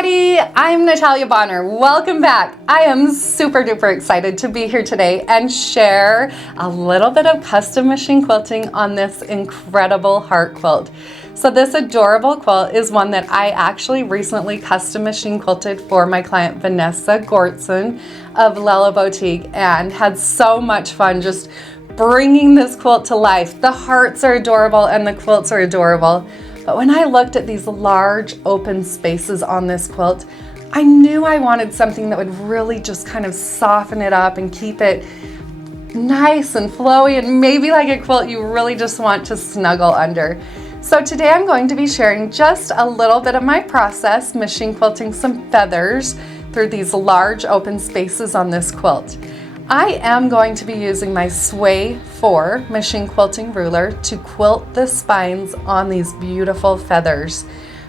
everybody, I'm Natalia Bonner. Welcome back. I am super duper excited to be here today and share a little bit of custom machine quilting on this incredible heart quilt. So this adorable quilt is one that I actually recently custom machine quilted for my client Vanessa Gortson of Lella Boutique, and had so much fun just bringing this quilt to life. The hearts are adorable and the quilts are adorable. But when I looked at these large open spaces on this quilt, I knew I wanted something that would really just kind of soften it up and keep it nice and flowy and maybe like a quilt you really just want to snuggle under. So today I'm going to be sharing just a little bit of my process machine quilting some feathers through these large open spaces on this quilt. I am going to be using my Sway 4 machine quilting ruler to quilt the spines on these beautiful feathers.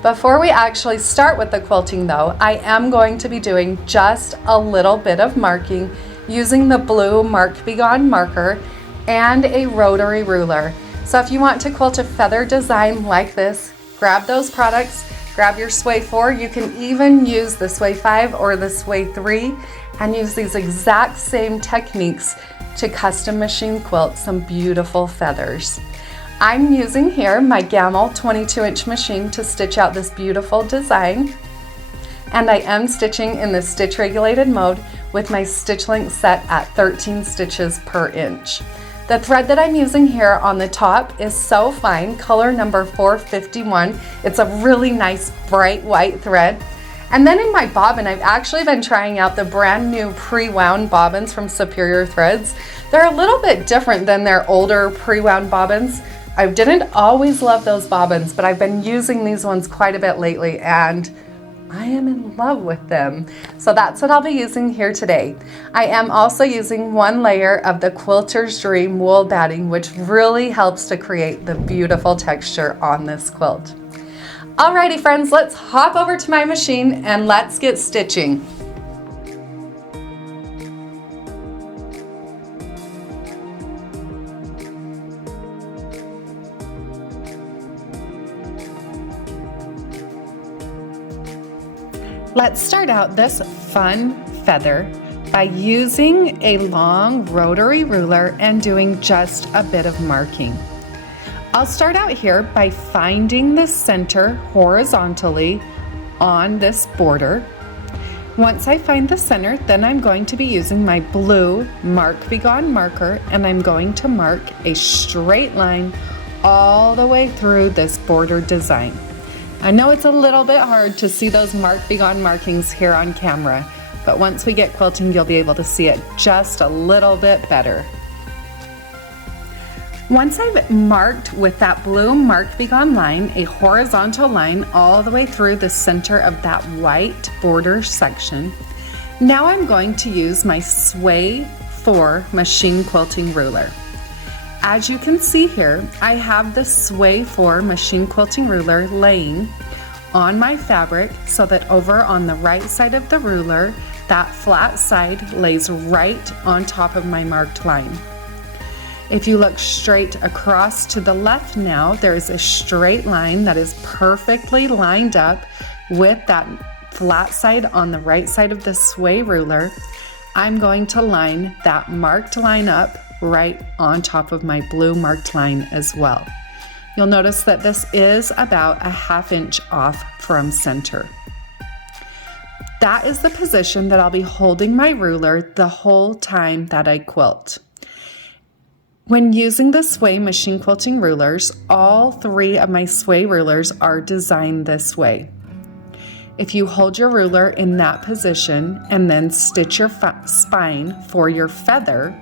Before we actually start with the quilting though, I am going to be doing just a little bit of marking using the blue Mark Be Gone marker and a rotary ruler. So if you want to quilt a feather design like this, grab those products, grab your Sway 4. You can even use the Sway 5 or the Sway 3 and use these exact same techniques to custom machine quilt some beautiful feathers. I'm using here my Gamel 22-inch machine to stitch out this beautiful design, and I am stitching in the stitch regulated mode with my stitch length set at 13 stitches per inch. The thread that I'm using here on the top is So Fine, color number 451. It's a really nice bright white thread. And then in my bobbin, I've actually been trying out the brand new pre-wound bobbins from Superior Threads. They're a little bit different than their older pre-wound bobbins. I didn't always love those bobbins, but I've been using these ones quite a bit lately and I am in love with them. So that's what I'll be using here today. I am also using one layer of the Quilter's Dream wool batting, which really helps to create the beautiful texture on this quilt. Alrighty friends, let's hop over to my machine and let's get stitching. Let's start out this fun feather by using a long rotary ruler and doing just a bit of marking. I'll start out here by finding the center horizontally on this border. Once I find the center, then I'm going to be using my blue Mark Be Gone marker, and I'm going to mark a straight line all the way through this border design. I know it's a little bit hard to see those Mark Be Gone markings here on camera, but once we get quilting, you'll be able to see it just a little bit better. Once I've marked with that blue Mark Be Gone line, a horizontal line all the way through the center of that white border section, now I'm going to use my Sway 4 machine quilting ruler. As you can see here, I have the Sway 4 machine quilting ruler laying on my fabric so that over on the right side of the ruler, that flat side lays right on top of my marked line. If you look straight across to the left now, there is a straight line that is perfectly lined up with that flat side on the right side of the Sway ruler. I'm going to line that marked line up right on top of my blue marked line as well. You'll notice that this is about a ½ inch off from center. That is the position that I'll be holding my ruler the whole time that I quilt. When using the Sway machine quilting rulers, all 3 of my Sway rulers are designed this way. If you hold your ruler in that position and then stitch your spine for your feather,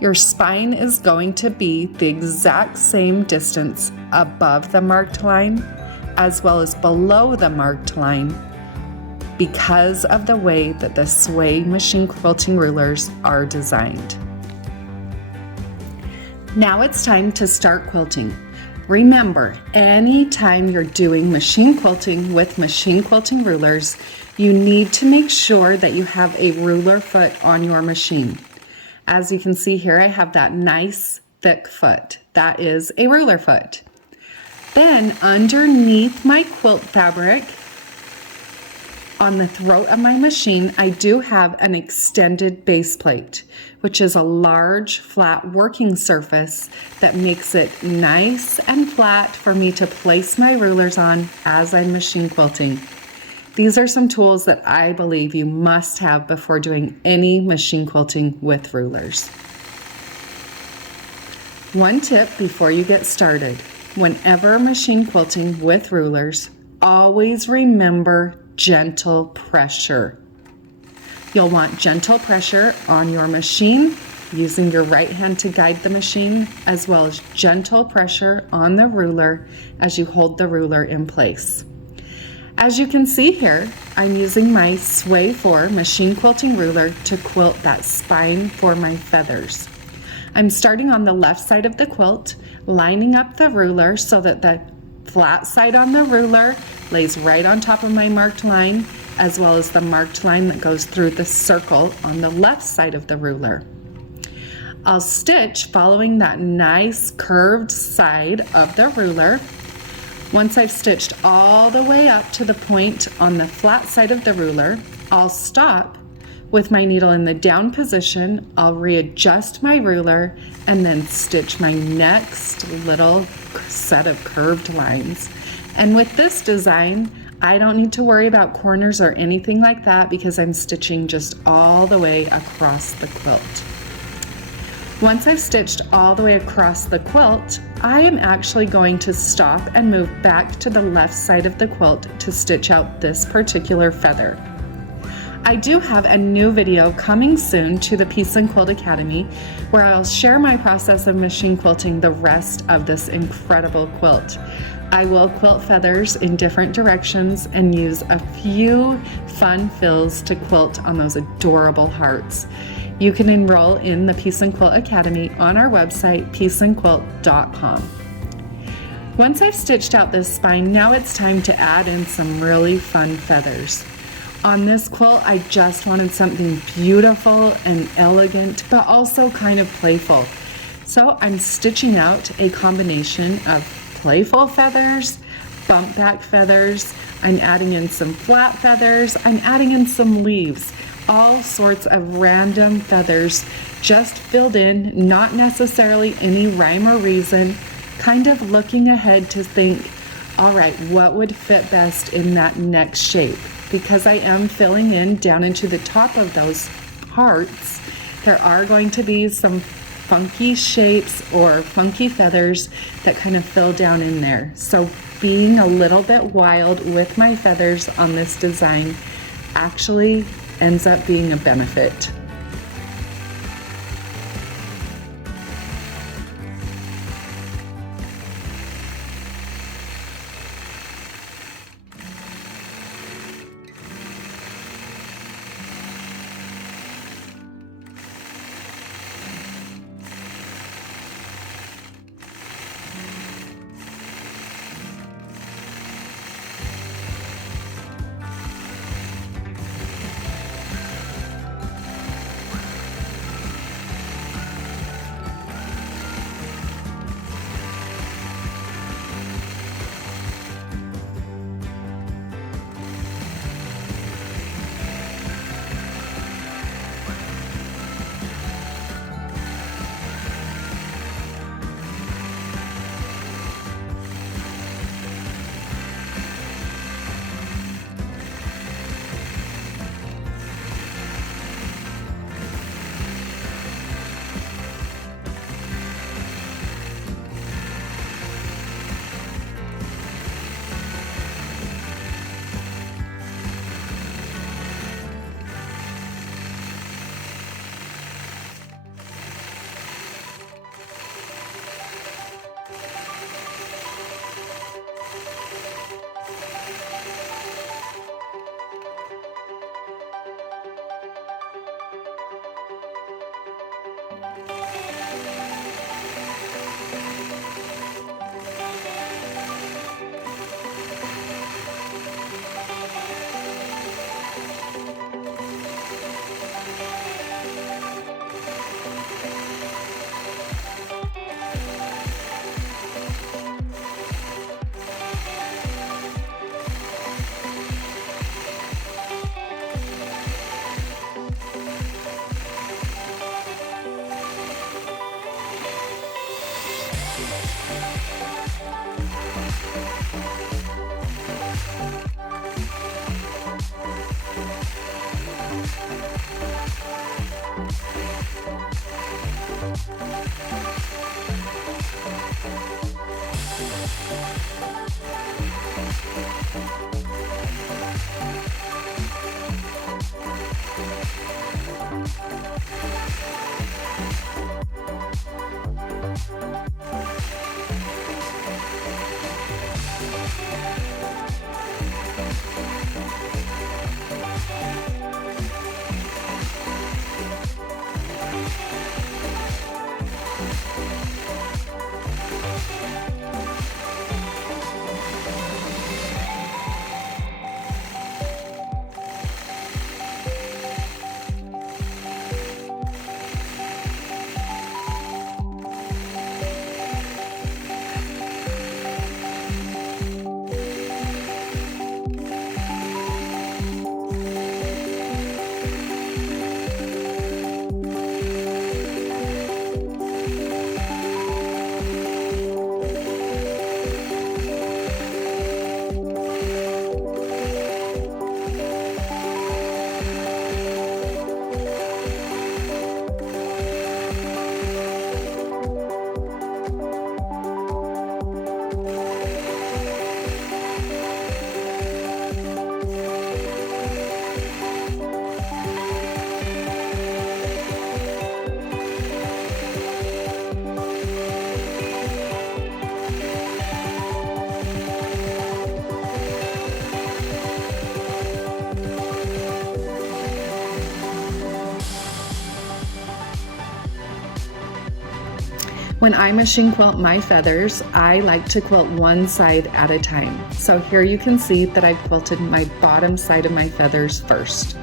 your spine is going to be the exact same distance above the marked line as well as below the marked line because of the way that the Sway machine quilting rulers are designed. Now it's time to start quilting. Remember, anytime you're doing machine quilting with machine quilting rulers, you need to make sure that you have a ruler foot on your machine. As you can see here, I have that nice thick foot. That is a ruler foot. Then underneath my quilt fabric, On the throat of my machine, I do have an extended base plate, which is a large, flat working surface that makes it nice and flat for me to place my rulers on as I'm machine quilting. These are some tools that I believe you must have before doing any machine quilting with rulers. One tip before you get started: whenever machine quilting with rulers, always remember gentle pressure. You'll want gentle pressure on your machine, using your right hand to guide the machine, as well as gentle pressure on the ruler as you hold the ruler in place. As you can see here, I'm using my Sway 4 machine quilting ruler to quilt that spine for my feathers. I'm starting on the left side of the quilt, lining up the ruler so that the flat side on the ruler lays right on top of my marked line, as well as the marked line that goes through the circle on the left side of the ruler. I'll stitch following that nice curved side of the ruler. Once I've stitched all the way up to the point on the flat side of the ruler, I'll stop with my needle in the down position. I'll readjust my ruler and then stitch my next little set of curved lines. And with this design, I don't need to worry about corners or anything like that because I'm stitching just all the way across the quilt. Once I've stitched all the way across the quilt, I am actually going to stop and move back to the left side of the quilt to stitch out this particular feather. I do have a new video coming soon to the Piece and Quilt Academy where I'll share my process of machine quilting the rest of this incredible quilt. I will quilt feathers in different directions and use a few fun fills to quilt on those adorable hearts. You can enroll in the Piece and Quilt Academy on our website, pieceandquilt.com. Once I've stitched out this spine, now it's time to add in some really fun feathers. On this quilt, I just wanted something beautiful and elegant, but also kind of playful. So I'm stitching out a combination of playful feathers, bump back feathers, I'm adding in some flat feathers, I'm adding in some leaves, all sorts of random feathers just filled in, not necessarily any rhyme or reason, kind of looking ahead to think, all right, what would fit best in that next shape? Because I am filling in down into the top of those hearts, there are going to be some funky shapes or funky feathers that kind of fill down in there. So being a little bit wild with my feathers on this design actually ends up being a benefit. When I machine quilt my feathers, I like to quilt one side at a time. So here you can see that I've quilted my bottom side of my feathers first.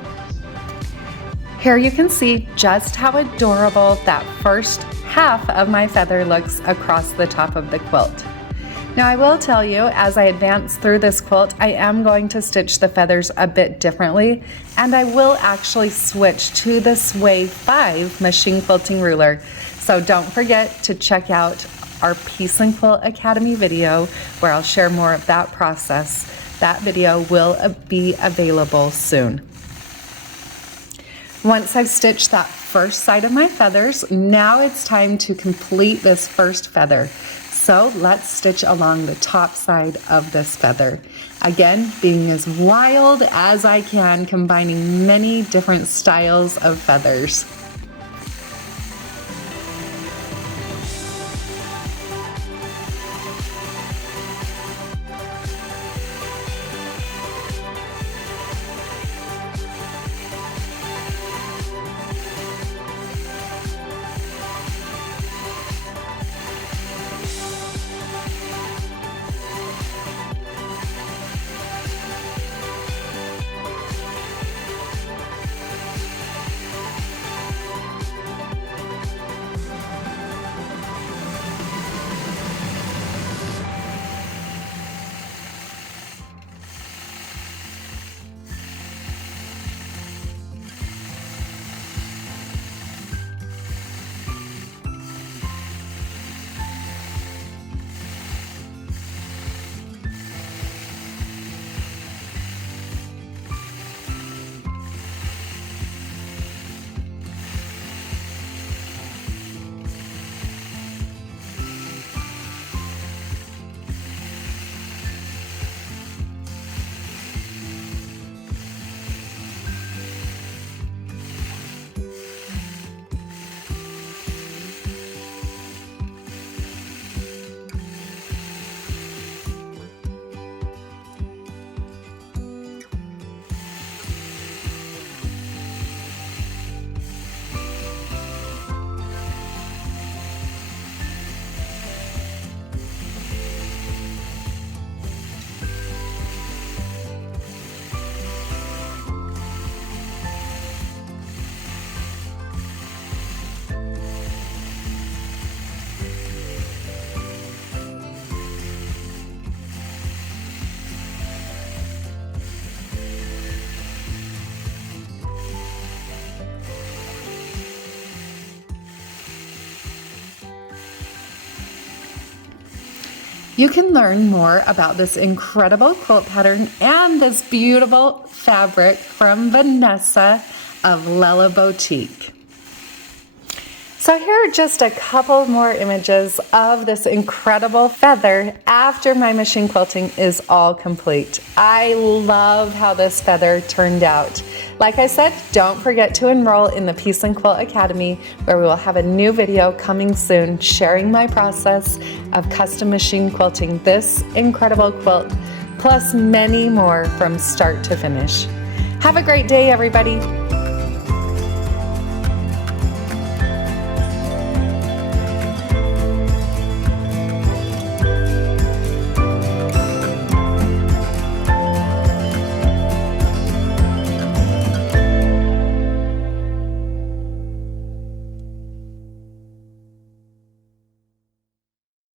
Here you can see just how adorable that first half of my feather looks across the top of the quilt. Now I will tell you, as I advance through this quilt, I am going to stitch the feathers a bit differently, and I will actually switch to the Sway 5 machine quilting ruler. So don't forget to check out our Piece and Quilt Academy video where I'll share more of that process. That video will be available soon. Once I've stitched that first side of my feathers, now it's time to complete this first feather. So let's stitch along the top side of this feather. Again, being as wild as I can, combining many different styles of feathers. You can learn more about this incredible quilt pattern and this beautiful fabric from Vanessa of Lella Boutique. So here are just a couple more images of this incredible feather after my machine quilting is all complete. I love how this feather turned out. Like I said, don't forget to enroll in the Peace and Quilt Academy, where we will have a new video coming soon sharing my process of custom machine quilting this incredible quilt, plus many more from start to finish. Have a great day, everybody.